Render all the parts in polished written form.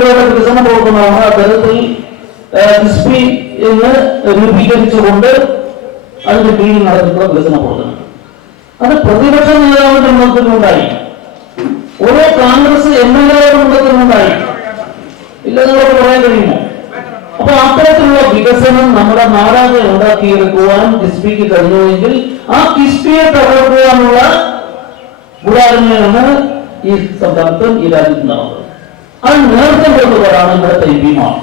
മേഖലയുടെ വികസന പ്രവർത്തനമാണ് അത്തരത്തിൽ കിസ്ബി എന്ന് രൂപീകരിച്ചുകൊണ്ട് അതിന്റെ കീഴിൽ നടത്തുന്ന വികസന പ്രവർത്തനം. അത് പ്രതിപക്ഷ നേതാവിന്റെ മുഖത്തിനുണ്ടായി, ഓരോ കോൺഗ്രസ് MLA മുഖത്തിനുണ്ടായി. ഇല്ല, നിങ്ങൾക്ക് പറയാൻ കഴിയുമോ? അപ്പൊ അത്തരത്തിലുള്ള വികസനം നമ്മുടെ നാടാകെ ഉണ്ടാക്കിയെടുക്കുവാൻ കിസ്ബിക്ക് കഴിഞ്ഞുവെങ്കിൽ ആ കിസ്ബിയെ തകർക്കുവാനുള്ള ഗൂഢാലോചനയാണ് ഈ സംസ്ഥാനത്തും ഈ രാജ്യത്തും നടന്നത്. അത് നേതൃത്വം കൊണ്ടുവരാണ് ഇവിടുത്തെ MP-മാർ.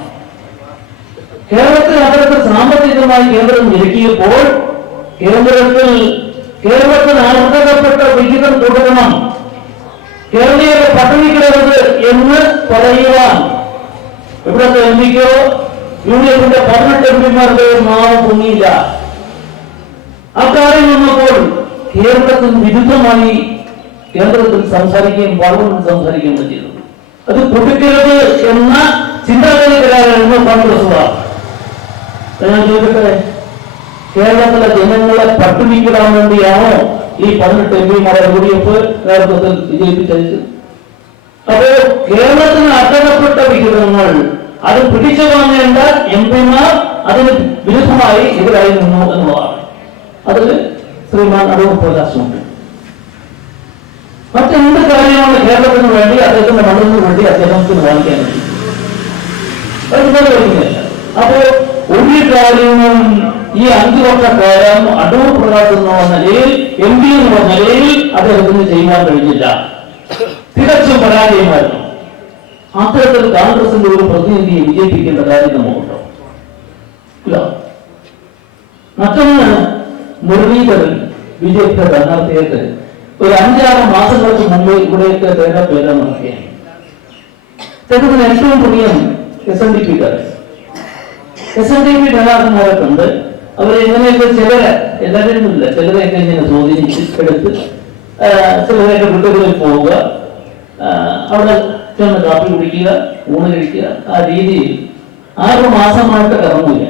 കേരളത്തിൽ അത്തരത്തിൽ സാമ്പത്തികമായി കേന്ദ്രം ഞെരുക്കിയപ്പോൾ കേരളത്തിൽ അർഹതപ്പെട്ട വിഹിതം തുടരണം, കേരളീയരെ പട്ടിണിക്കിടരുത് എന്ന് പറയുവാൻ ഇവിടുത്തെ MP-ക്കോ UDF-ന്റെ 18 MP-മാരുടെ നാമം പൊങ്ങിയില്ല. അക്കാര്യം വന്നപ്പോൾ കേരളത്തിന് വിരുദ്ധമായി കേന്ദ്രത്തിൽ സംസാരിക്കുകയും പാർലമെന്റിൽ സംസാരിക്കുകയും ചെയ്തു. അത് കൊടുക്കരുത് എന്ന ചിന്താഗതിക്കാരായിരുന്നു കോൺഗ്രസുകാർ. ഞാൻ ചോദിക്കട്ടെ, കേരളത്തിലെ ജനങ്ങളെ പട്ടിണിക്കിടാൻ വേണ്ടിയാണോ ഈ 18 MP-മാരെ UDF നേതൃത്വത്തിൽ വിജയിപ്പിച്ചത്? അപ്പോ കേരളത്തിന് അർഹതപ്പെട്ട വിഹിതങ്ങൾ അത് പിടിച്ചു വാങ്ങേണ്ട MP-മാർ അതിന് വിരുദ്ധമായി എതിരായി നിന്നു എന്നുള്ളതാണ്. അതിൽ ശ്രീമാൻ അടൂർ പ്രകാശുണ്ട്. മറ്റെന്ത് കാര്യമാണ് കേരളത്തിന് വേണ്ടി അദ്ദേഹത്തിന്റെ മണ്ഡലത്തിന് വേണ്ടി അദ്ദേഹത്തിന് വാങ്ങിക്കാൻ വേണ്ടി? അപ്പോ ഒരു കാര്യവും ഈ 5 വർഷക്കാലം അടൂർ പ്രകാശ് എന്നുള്ള നിലയിൽ MP എന്നുള്ള നിലയിൽ അദ്ദേഹത്തിന് ചെയ്യാൻ കഴിഞ്ഞില്ല. തികച്ചും പരാജയമായിരുന്നു. അത്തരത്തിൽ കോൺഗ്രസിന്റെ ഒരു പ്രതിനിധിയെ വിജയിപ്പിക്കേണ്ട കാര്യം നമുക്കുണ്ടോ? ഇല്ല. മറ്റൊന്ന്, മുരളീധരൻ BJP സ്ഥാനാർത്ഥിയായിട്ട് ഒരു 5-6 മാസങ്ങൾക്ക് മുമ്പ് ഇവിടെയൊക്കെ പേര് നടക്കുകയാണ്. അദ്ദേഹത്തിന് ഏറ്റവും പ്രിയം SNDP-ക്കാരെ നേതാക്കന്മാരെ കണ്ട് അവരെ എങ്ങനെയൊക്കെ എല്ലാവരും ഇല്ല, ചിലരെയൊക്കെ ഇങ്ങനെ സ്വാധീനിച്ചെടുത്ത് ചിലരെയൊക്കെ വീട്ടുകളിൽ പോവുക, അവിടെ ചെന്ന് കാപ്പി കുടിക്കുക, ഊണ് കഴിക്കുക, ആ രീതിയിൽ 6 മാസമായിട്ട് കറങ്ങില്ല.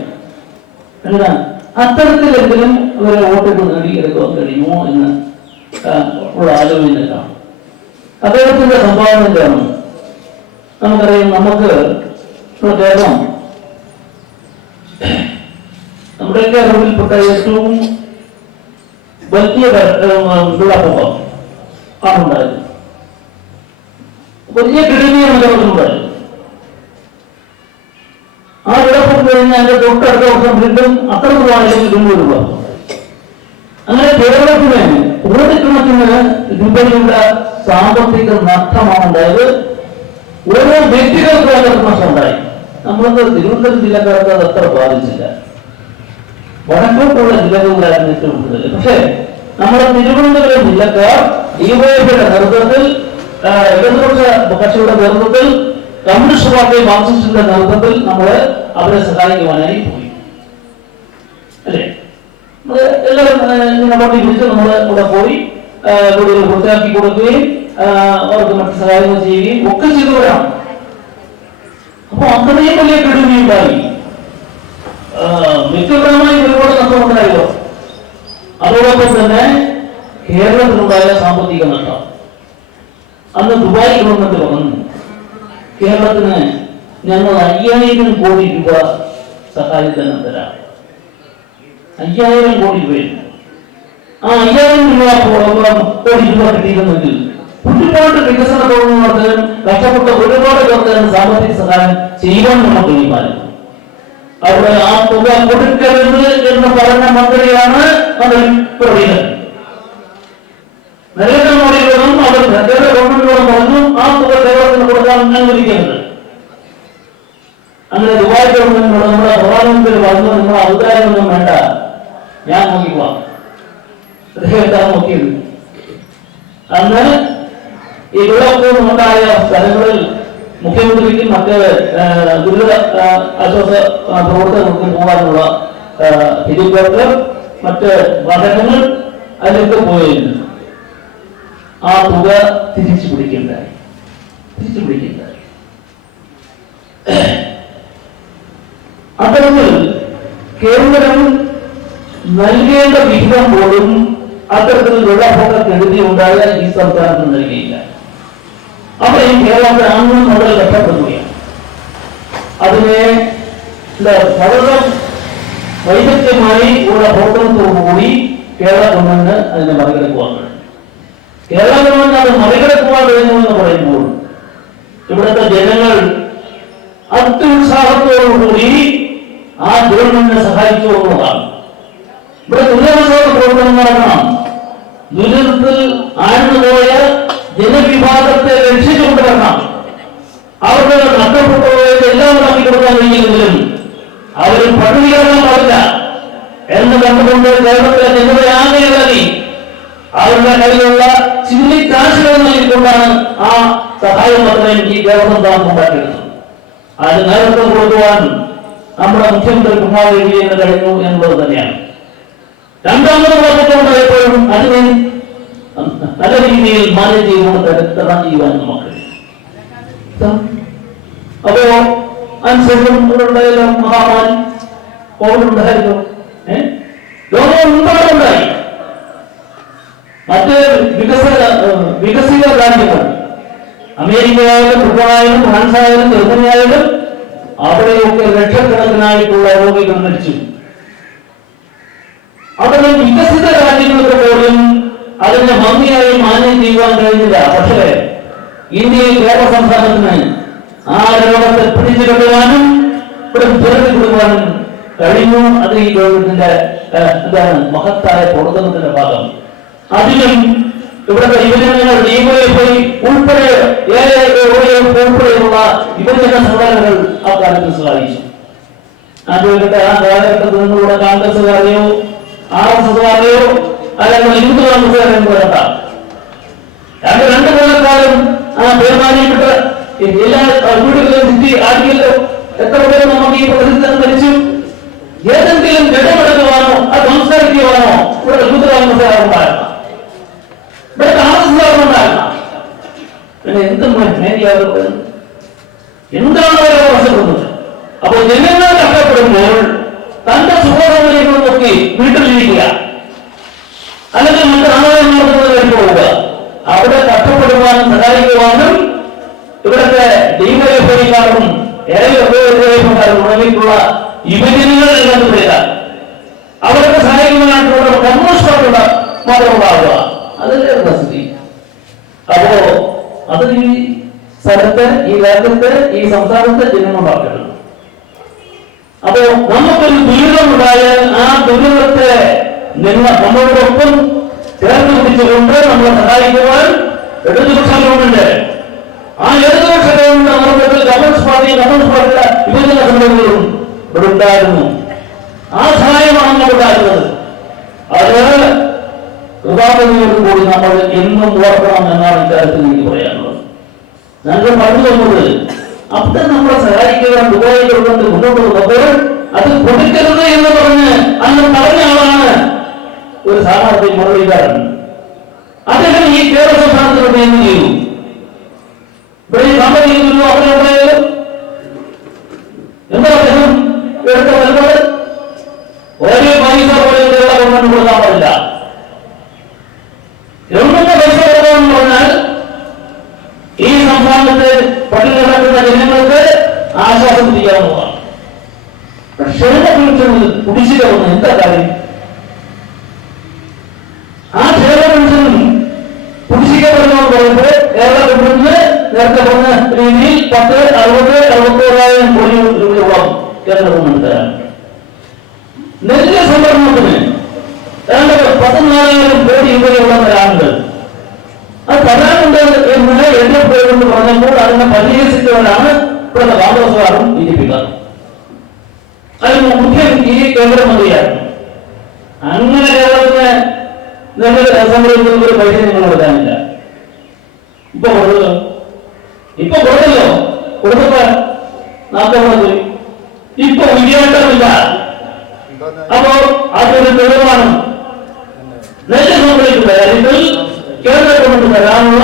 എന്താ അത്തരത്തിലെങ്കിലും അവരെ വോട്ടുകൾ നേടിയെടുക്കാൻ കഴിയുമോ എന്ന് ഉള്ള ആലോചനയിലാണ്. അദ്ദേഹത്തിന്റെ സംഭാവന എന്താണ്? നമുക്കറിയാം, നമുക്ക് കേരളം നമ്മുടെയൊക്കെ അറിവിൽപ്പെട്ട ഏറ്റവും വലിയ വെള്ളപ്പൊക്കം ആണുണ്ടായത്. വലിയ കിടങ്ങിയാണ് കേരളത്തിലുണ്ടായത്. ആ വെള്ളപ്പൊക്കം കഴിഞ്ഞ് അതിന്റെ തൊട്ടടുത്ത വർഷം വീണ്ടും അത്ര രൂപയാണെങ്കിൽ വീണ്ടും രൂപ. അങ്ങനെ കേരളത്തിന് കോടിക്കണക്കിന് രൂപയുടെ സാമ്പത്തിക നഷ്ടമാണ് ഉണ്ടായത്. ഓരോ വ്യക്തികൾക്കും അതിനകത്ത് നഷ്ടം ഉണ്ടായി. നമ്മളൊക്കെ തിരുവനന്തപുരം ജില്ലക്കാർക്ക് അത് അത്ര ബാധിച്ചില്ല. വടക്കോട്ടുള്ള ജില്ലകളിലായിരുന്നു ഏറ്റവും കൂടുതൽ. പക്ഷേ നമ്മുടെ തിരുവനന്തപുരം ജില്ലക്കാർ DYFയുടെ നേതൃത്വത്തിൽ, ഇടതുപക്ഷ കക്ഷിയുടെ നേതൃത്വത്തിൽ, കമ്മ്യൂണിസ്റ്റ് പാർട്ടി മാർക്സിസ്റ്റിന്റെ നേതൃത്വത്തിൽ അവരെ സഹായിക്കുവാനായി പോയി. അല്ലേ? എല്ലാവരും ഇങ്ങനെ വോട്ട് പിടിച്ച് നമ്മൾ ഇവിടെ പോയി കൂടുതൽ വൃത്തിയാക്കി കൊടുക്കുകയും അവർക്ക് മറ്റ് സഹായങ്ങൾ ചെയ്യുകയും ഒക്കെ ചെയ്തവരാണ്. അപ്പൊ അത്രയും വലിയ കെടുതിയുണ്ടായി. വ്യക്തിപരമായി ഒരുപാട് നഷ്ടമുണ്ടായല്ലോ. അതോടൊപ്പം തന്നെ കേരളത്തിലുണ്ടായ സാമ്പത്തിക നഷ്ടം. അന്ന് ദുബായ് ഗവൺമെന്റ് പറഞ്ഞു, കേരളത്തിന് ഞങ്ങൾ 5000 കോടി രൂപ സഹായത്തിന് തരാം. 5000 കോടി രൂപ. ആ 5000 കോടി രൂപ കിട്ടിയിരുന്നെങ്കിൽ ഒരുപാട് വികസന പ്രവർത്തനങ്ങൾക്ക് കഷ്ടപ്പെട്ട ഒരുപാട് പേർക്ക് സാമ്പത്തിക സഹായം ചെയ്യുവാൻ നമുക്ക് കഴിയുമായിരുന്നു. അവിടെ ആ തുക കൊടുക്കരുത് എന്ന് പറഞ്ഞ മന്ത്രിയാണ് പ്രവീണൻ. നരേന്ദ്രമോദിയോടും അവർ കേന്ദ്ര ഗവൺമെന്റിനോടും പറഞ്ഞു ആ തുക കേരളത്തിന് കൊടുക്കാൻ അനുവദിക്കരുത്. അങ്ങനെ ദുബായ് ഗവൺമെന്റിനോട് നമ്മുടെ പ്രധാനമന്ത്രി പറഞ്ഞു, നിങ്ങളുടെ അധികാരമൊന്നും വേണ്ട, ഞാൻ നോക്കിക്കോളാം. അദ്ദേഹം നോക്കിയത്. അന്ന് ഈ വെള്ളപ്പൊക്കമുണ്ടായ സ്ഥലങ്ങളിൽ മുഖ്യമന്ത്രിക്കും മറ്റ് ദുരിത ആശ്വാസ പ്രവർത്തകർക്കും പോകാനുള്ള ഹെലികോപ്റ്റർ, മറ്റ് വാഹനങ്ങൾ അതിലൊക്കെ പോയിരുന്നു. ആ തുക തിരിച്ചു പിടിക്കേണ്ടായി. അത്തരത്തിൽ കേന്ദ്രം നൽകേണ്ട വിഹിതം പോലും അത്തരത്തിൽ വെള്ളപ്പൊക്ക കെടുതി ഉണ്ടായ ഈ സംസ്ഥാനത്ത് നൽകിയില്ല. അവിടെയും കേരളത്തിൽ അന്നും മുതൽ രക്ഷപ്പെടുകയാണ്. അതിനെ വളരെ വൈദഗ്ധ്യമായി ഉള്ള പ്രവർത്തനത്തോടുകൂടി കേരള ഗവൺമെന്റ് അതിനെ മറികടക്കുവാൻ കഴിഞ്ഞു. കേരള ഗവൺമെന്റ് അത് മറികടക്കുവാൻ കഴിഞ്ഞു എന്ന് പറയുമ്പോൾ ഇവിടുത്തെ ജനങ്ങൾ അത്യുത്സാഹത്തോടുകൂടി ആ ഗവൺമെന്റിനെ സഹായിച്ചു എന്നുള്ളതാണ്. ഇവിടെ ദുരിതാശ്വാസ പ്രവർത്തനം നടക്കണം. ദുരിതത്തിൽ ആഴ്ന്നുപോയ ജനവിഭാഗത്തെ രക്ഷിച്ചുകൊണ്ടുവരണം. അവരുടെ നഷ്ടപ്പെട്ടവരെ എല്ലാം ഉണ്ടാക്കി കൊടുക്കാൻ കഴിയുമെങ്കിലും അവരും പട്ടിണികരണം പാടില്ല എന്ന് കണ്ടുകൊണ്ട് കേരളത്തിലെ ജനതയാകെ ഇറങ്ങി അവരുടെ കയ്യിലുള്ള ചില്ലിക്കാശുകൾ നൽകിക്കൊണ്ടാണ് ആ സഹായം പത്രം ഈ കേരളം താൻ ഉണ്ടാക്കിയെടുത്തത്. അതിന് നേതൃത്വം കൊടുക്കുവാൻ നമ്മുടെ മുഖ്യമന്ത്രി പിണറായി വിജയന് കഴിഞ്ഞു എന്നുള്ളത് തന്നെയാണ്. രണ്ടാമത് ഉണ്ടായപ്പോഴും അതിനെ നല്ല രീതിയിൽ മാനേജ് ചെയ്തുകൊണ്ട് തരണം ചെയ്യുവാൻ നമുക്ക് അപ്പോ അനുസരിച്ചുണ്ടായാലോ മഹാമാരി കോവിഡ് ഉണ്ടായല്ലോ, ലോകമുണ്ടായി. മറ്റ് വികസിത രാജ്യങ്ങൾ അമേരിക്കയായാലും ബ്രിട്ടനായാലും ഫ്രാൻസായാലും ജർമ്മനിയായാലും അവിടെയൊക്കെ ലക്ഷക്കണക്കിനായിട്ടുള്ള രോഗികൾ മരിച്ചു. അവിടെ വികസിത രാജ്യങ്ങൾക്ക് പോലും അതിന്റെ ഭംഗിയായി മാനേജ് ചെയ്യുവാൻ കഴിഞ്ഞില്ല. പക്ഷേ ഇന്ത്യയിൽ കേരള സംസ്ഥാനത്തിന് ആ രോഗത്തെ പിടിച്ചു കെട്ടുവാനും ഇവിടെ തുറന്നു കൊടുക്കുവാനും കഴിഞ്ഞു. അത് ഈ ഗവൺമെന്റിന്റെ എന്താണ് മഹത്തായ പ്രവർത്തനത്തിന്റെ ഭാഗം. അതിലും ഇവിടുത്തെ യുവജനങ്ങൾ ഡിവൈഎഫ്ഐ ഉൾപ്പെടെ ഉൾപ്പെടെയുള്ള യുവജന സംഘടനകൾ ആ കാലത്ത് സഹായിച്ചു. ആദ്യമായിട്ട് ആ കാലഘട്ടത്തിൽ നിന്നുള്ള കോൺഗ്രസുകാരെയോ RSSകാരെയോ അല്ലെങ്കിൽ ഹിന്ദു കോൺഗ്രസുകാരെയോ വേണ്ട. രണ്ട് കൊല്ലക്കാലം ആ ബഹുമാനിക്കപ്പെട്ട എല്ലാ വീടുകളിലും സിറ്റി ആദ്യമല്ലോ എത്ര പേര് നമുക്ക് ഈ പ്രദേശത്ത് മരിച്ചു. ഏതെങ്കിലും ഘടമെടുക്കുവാനോ അത് സംസ്കരിക്കുവാനോ ഇവിടെ ഹിന്ദു കോൺഗ്രസുകാരുണ്ടായിരുന്നു, ഇവിടെ RSSകാരുണ്ടായിരുന്നു. പിന്നെ എന്താണ് അവരെ അവസരപ്പെടുന്നത്? അപ്പോൾ ജനങ്ങൾ കഷ്ടപ്പെടുമ്പോൾ തന്റെ സുഖസൗകര്യങ്ങൾ നോക്കി വീട്ടിലിരിക്കുക, അല്ലെങ്കിൽ മറ്റ് ആദായമാർഗങ്ങളിലേക്ക് പോവുക. അവിടെ കഷ്ടപ്പെടുവാനും സഹായിക്കുവാനും ഇവിടുത്തെ ഡിവൈഎഫ്ഐക്കാരും എഫ്ഐക്കാരും ഉടനെയുള്ള യുവജനങ്ങൾ രംഗത്തുവരിക, അവരൊക്കെ സഹായിക്കുവാനായിട്ടുള്ള കമ്മ്യൂണിസ്റ്റ് പാർട്ടിയുടെ മാത്രം ഉണ്ടാവുക. അതിന്റെ പ്രസിദ്ധി. അപ്പോ അത് ഈ സ്ഥലത്ത്, ഈ രാജ്യത്ത്, ഈ സംസ്ഥാനത്ത് ജനങ്ങളുണ്ടാക്കണം. അപ്പോ നമുക്കൊരു ദുരിതമുണ്ടായാൽ ആ ദുരിതത്തെ നമ്മളോടൊപ്പം ചേർത്ത് പിടിച്ചുകൊണ്ട് നമ്മളെ സഹായിക്കുവാൻ ഇടതുപക്ഷ ഗവൺമെന്റ്, ആ ഇടതുപക്ഷ ഗവൺമെന്റ് നമ്മുടെ കമ്മ്യൂണിസ്റ്റ് പാർട്ടിയുടെ യുവജന സംഘടനകളും ഇവിടെ ഉണ്ടായിരുന്നു. ആ സഹായമാണ് നമുക്കുണ്ടായിരുന്നത്. അത് കൃപാകൃതിയോട് കൂടി നമ്മൾ എന്നും ഓർക്കണം എന്നാണ് ഇക്കാര്യത്തിൽ എനിക്ക് പറയാനുള്ളത്. ഞങ്ങൾ പറഞ്ഞു തന്നത് അവിടെ നമ്മളെ സഹായിക്കുവാൻ ദുബായിൽ കൊണ്ട് മുന്നോട്ട് പോകുമ്പോൾ അത് കൊടുക്കരുത് എന്ന് പറഞ്ഞ് അന്ന് പറഞ്ഞ ആളാണ് ഒരു സ്ഥാനാർത്ഥി മുരളീധരൻ. അദ്ദേഹം ഈ കേരള സംസ്ഥാനത്തിലൂടെ എന്ത് ചെയ്തു? ഇവിടെ സാമ്പത്തിക അവിടെ ഉണ്ടായാലും എന്താ അദ്ദേഹം എടുത്ത നിലപാട്? ഒരേ പൈസ പോലെ കേരള ഗവൺമെന്റ് കൊടുക്കാൻ പാടില്ല. എവിടെ പൈസ കൊടുക്കാമെന്ന് പറഞ്ഞാൽ ഈ സംസ്ഥാനത്ത് പട്ടിണി കിടക്കുന്ന ജനങ്ങൾക്ക് ആശ്വാസം ചെയ്യാവുന്നതാണ്. ക്ഷേമ പെൻഷൻ കുടിശ്ശിക വന്ന് എന്താ കാര്യം? ആ ക്ഷേമ പെൻഷൻ കുടിശ്ശിക വരുന്നതെന്ന് പറയുമ്പോൾ കേരള ഗവൺമെന്റിന് നേരത്തെ പറഞ്ഞ രീതിയിൽ 10, 60, 61,000 കോടി രൂപയോളം കേരള ഗവൺമെന്റ് തരാൻ. നെല്ല് സംഭരണത്തിന് 14,000 കോടി രൂപയോളം തരാനുണ്ട്. അത് തരാനുണ്ട് എന്ന് എഴുതപ്പെടുമെന്ന് പറഞ്ഞപ്പോൾ അതിനെ പരിഹസിച്ചവരാണ് ഇവിടുത്തെ കോൺഗ്രസുകാരും BJP-ക്കാരും. അതിന് മുഖ്യം ഈ കേന്ദ്രമന്ത്രിയായിരുന്നു. അങ്ങനെ കേരളത്തിന് നെല്ല് സംഭരിക്കുന്ന ഒരു പൈസ നിങ്ങൾ കൊടുക്കാനില്ല. ഇപ്പൊ കൊടുത്തല്ലോ കൊടുത്തപ്പോ നാൽപ്പത് ഇപ്പൊ വിജയമില്ല. അപ്പോ അതൊരു തെളിവാണ്. നെല്ല് സംഭരിക്കുന്ന കാര്യത്തിൽ കേന്ദ്ര ഗവൺമെന്റ് തരാനുള്ള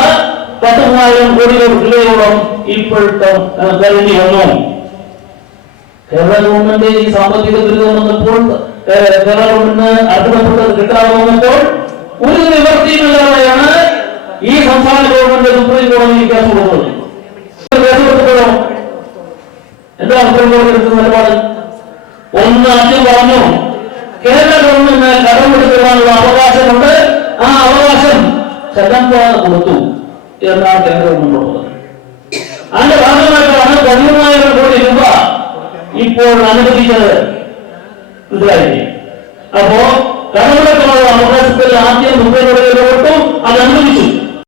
10,000 കോടി രൂപയോളം ഇപ്പോഴത്തെ കഴിഞ്ഞു വന്നു. കേരള ഗവൺമെന്റ് ഈ സാമ്പത്തിക ദുരിതം വന്നപ്പോൾ കേരള ഗവൺമെന്റിന് അർഹതപ്പെട്ടത് കിട്ടാതെ വന്നപ്പോൾ ഒരു നിവൃത്തിയില്ലാതെയാണ് ഈ സംസ്ഥാന ഗവൺമെന്റ് സുപ്രീം കോടതിയിൽ കേസ് കൊടുത്തത്. എന്താ സുപ്രീം കോടതി എടുക്കുന്ന നിലപാട്? ഒന്ന് ആദ്യം പറഞ്ഞു, കേരള ഗവൺമെന്റിന് കടമെടുക്കുവാനുള്ള അവകാശമുണ്ട്, ആ അവകാശം ചെല്ലാൻ കൊടുത്തു എന്നാണ് കേന്ദ്ര ഗവൺമെന്റ് പറഞ്ഞത്. അതിന്റെ ഭാഗമായിട്ടാണ് 13,000 കോടി രൂപ ഇപ്പോൾ അനുവദിച്ചത്. മനസ്സിലായില്ലേ? അപ്പോ കടമെടുക്കാനുള്ള അവകാശത്തിൽ ആദ്യം സുപ്രീം കോടതി ഇടപെട്ടു, അത് അനുവദിച്ചു.